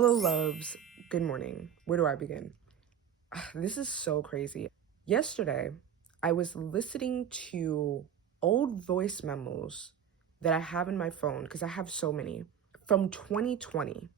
Hello, loves. Good morning. Where do I begin? This is so crazy. Yesterday, I was listening to old voice memos that I have in my phone because I have so many from 2020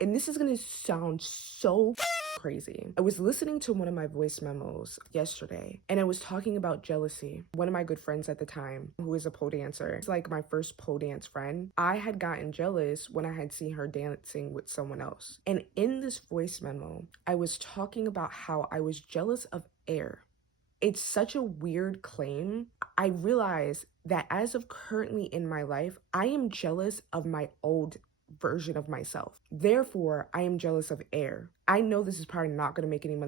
and this is going to sound so crazy. I was listening to one of my voice memos yesterday and I was talking about jealousy. One of my good friends at the time, who is a pole dancer, it's like my first pole dance friend. I had gotten jealous when I had seen her dancing with someone else. And in this voice memo, I was talking about how I was jealous of air. It's such a weird claim. I realize that as of currently in my life, I am jealous of my old version of myself. Therefore, I am jealous of air. I know this is probably not going to make any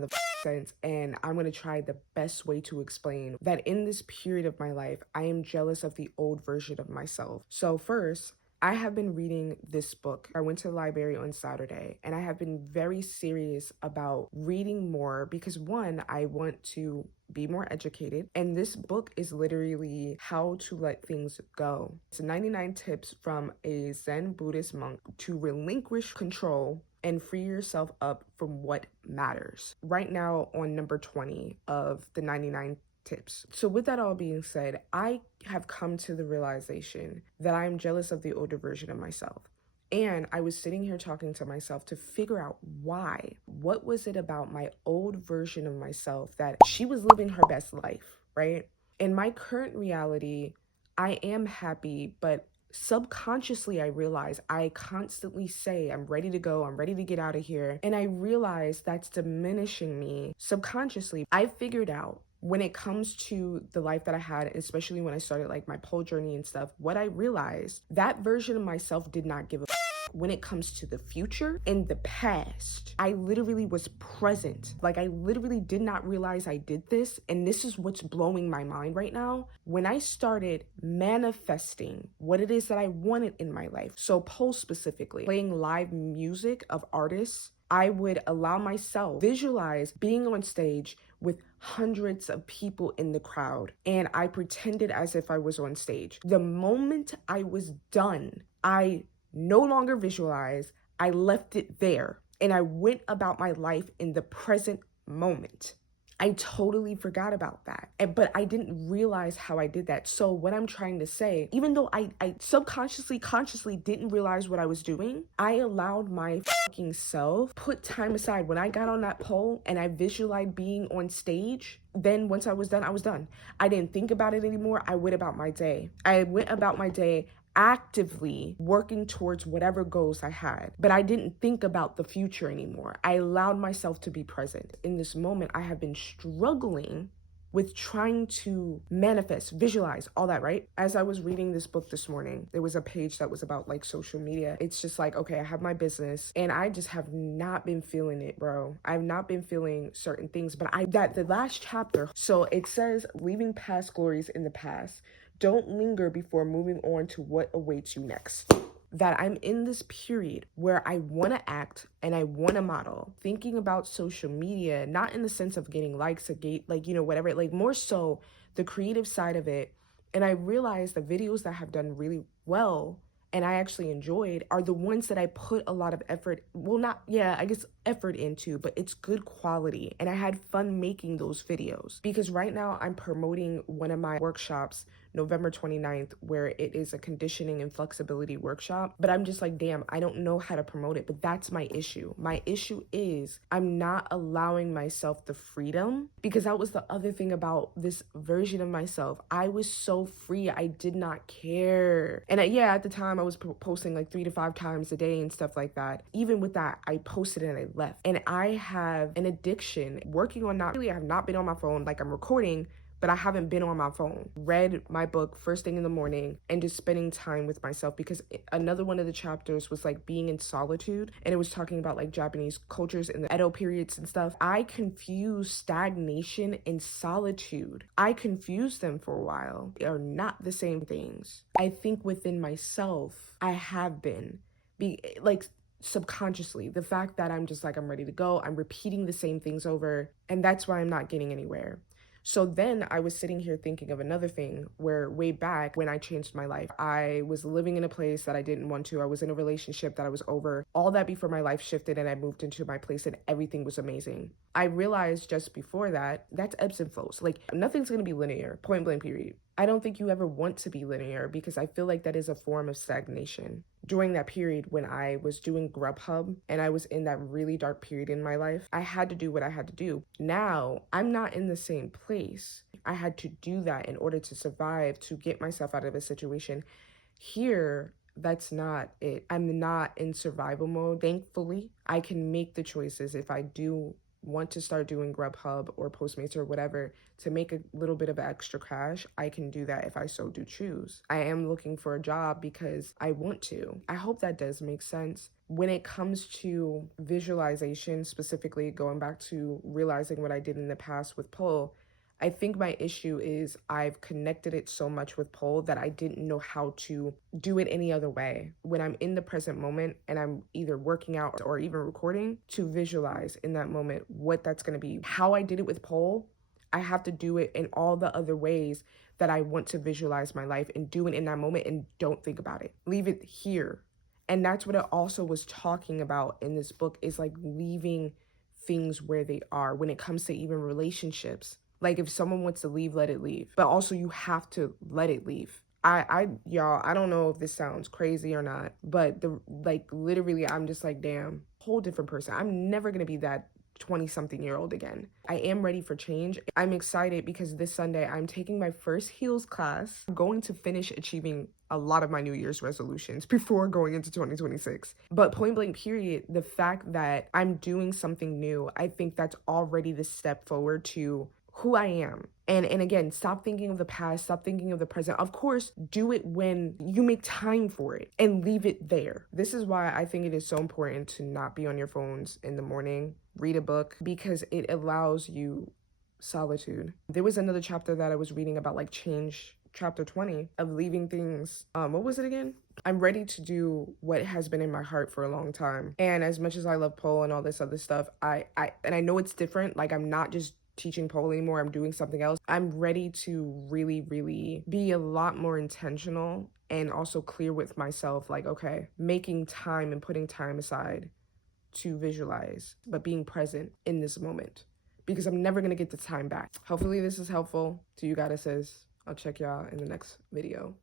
sense, and I'm going to try the best way to explain that in this period of my life, I am jealous of the old version of myself. So first, I have been reading this book. I went to the library on Saturday and I have been very serious about reading more because one, I want to be more educated. And this book is literally how to let things go. It's 99 tips from a Zen Buddhist monk to relinquish control and free yourself up from what matters. Right now on number 20 of the 99 tips. So with that all being said, I have come to the realization that I'm jealous of the older version of myself. And I was sitting here talking to myself to figure out why. What was it about my old version of myself that she was living her best life, right? In my current reality, I am happy, but subconsciously I realize I constantly say I'm ready to go, I'm ready to get out of here, and I realize that's diminishing me subconsciously. I figured out when it comes to the life that I had, especially when I started like my pole journey and stuff, what I realized, that version of myself did not give a when it comes to the future and the past. I literally was present. Like I literally did not realize I did this. And this is what's blowing my mind right now. When I started manifesting what it is that I wanted in my life. So pole specifically, playing live music of artists, I would allow myself visualize being on stage with hundreds of people in the crowd. And I pretended as if I was on stage. The moment I was done, I no longer visualize. I left it there and I went about my life in the present moment. I totally forgot about that. But I didn't realize how I did that. So what I'm trying to say, even though I subconsciously, consciously didn't realize what I was doing, I allowed my fucking self put time aside. When I got on that pole and I visualized being on stage, then once I was done, I was done. I didn't think about it anymore. I went about my day. Actively working towards whatever goals I had. But I didn't think about the future anymore. I allowed myself to be present. In this moment, I have been struggling with trying to manifest, visualize, all that, right? As I was reading this book this morning, there was a page that was about like social media. It's just like, okay, I have my business and I just have not been feeling it, bro. I've not been feeling certain things, but the last chapter, so it says, leaving past glories in the past. Don't linger before moving on to what awaits you next. That I'm in this period where I want to act and I want to model, thinking about social media, not in the sense of getting likes or whatever, like more so the creative side of it. And I realized the videos that have done really well and I actually enjoyed are the ones that I put a lot of effort, effort into, but it's good quality. And I had fun making those videos because right now I'm promoting one of my workshops, November 29th, where it is a conditioning and flexibility workshop. But I'm just like, damn, I don't know how to promote it. But that's my issue. My issue is I'm not allowing myself the freedom, because that was the other thing about this version of myself. I was so free. I did not care. And at the time I was posting like 3 to 5 times a day and stuff like that. Even with that, I posted and I left. And I have an addiction working on I have not been on my phone. Like I'm recording, but I haven't been on my phone. Read my book first thing in the morning and just spending time with myself, because another one of the chapters was like being in solitude, and it was talking about like Japanese cultures in the Edo periods and stuff. I confused stagnation and solitude. I confused them for a while. They are not the same things. I think within myself, I have been subconsciously, the fact that I'm just like, I'm ready to go, I'm repeating the same things over, and that's why I'm not getting anywhere. So then I was sitting here thinking of another thing where way back when I changed my life, I was living in a place that I didn't want to. I was in a relationship that I was over. All that before my life shifted and I moved into my place and everything was amazing. I realized just before that, that's ebbs and flows. Like nothing's going to be linear, point blank period. I don't think you ever want to be linear because I feel like that is a form of stagnation. During that period when I was doing Grubhub and I was in that really dark period in my life, I had to do what I had to do. Now, I'm not in the same place. I had to do that in order to survive, to get myself out of a situation. Here, that's not it. I'm not in survival mode. Thankfully, I can make the choices if I do want to start doing Grubhub or Postmates or whatever to make a little bit of extra cash. I can do that if I so do choose. I am looking for a job because I want to. I hope that does make sense. When it comes to visualization, specifically going back to realizing what I did in the past with pole, I think my issue is I've connected it so much with pole that I didn't know how to do it any other way. When I'm in the present moment and I'm either working out or even recording, to visualize in that moment what that's going to be. How I did it with pole, I have to do it in all the other ways that I want to visualize my life and do it in that moment and don't think about it. Leave it here. And that's what it also was talking about in this book, is like leaving things where they are when it comes to even relationships. Like if someone wants to leave, let it leave. But also you have to let it leave. Y'all, I don't know if this sounds crazy or not, but literally, I'm just like, damn, whole different person. I'm never gonna be that 20-something-year-old again. I am ready for change. I'm excited because this Sunday I'm taking my first heels class. I'm going to finish achieving a lot of my New Year's resolutions before going into 2026. But point blank period, the fact that I'm doing something new, I think that's already the step forward to who I am. And again, stop thinking of the past, stop thinking of the present. Of course, do it when you make time for it and leave it there. This is why I think it is so important to not be on your phones in the morning. Read a book because it allows you solitude. There was another chapter that I was reading about like change, chapter 20 of leaving things. What was it again? I'm ready to do what has been in my heart for a long time. And as much as I love pole and all this other stuff, I know it's different. Like I'm not just teaching pole anymore, I'm doing something else. I'm ready to really, really be a lot more intentional and also clear with myself, like, okay, making time and putting time aside to visualize, but being present in this moment because I'm never gonna get the time back. Hopefully this is helpful to you goddesses. I'll check y'all in the next video.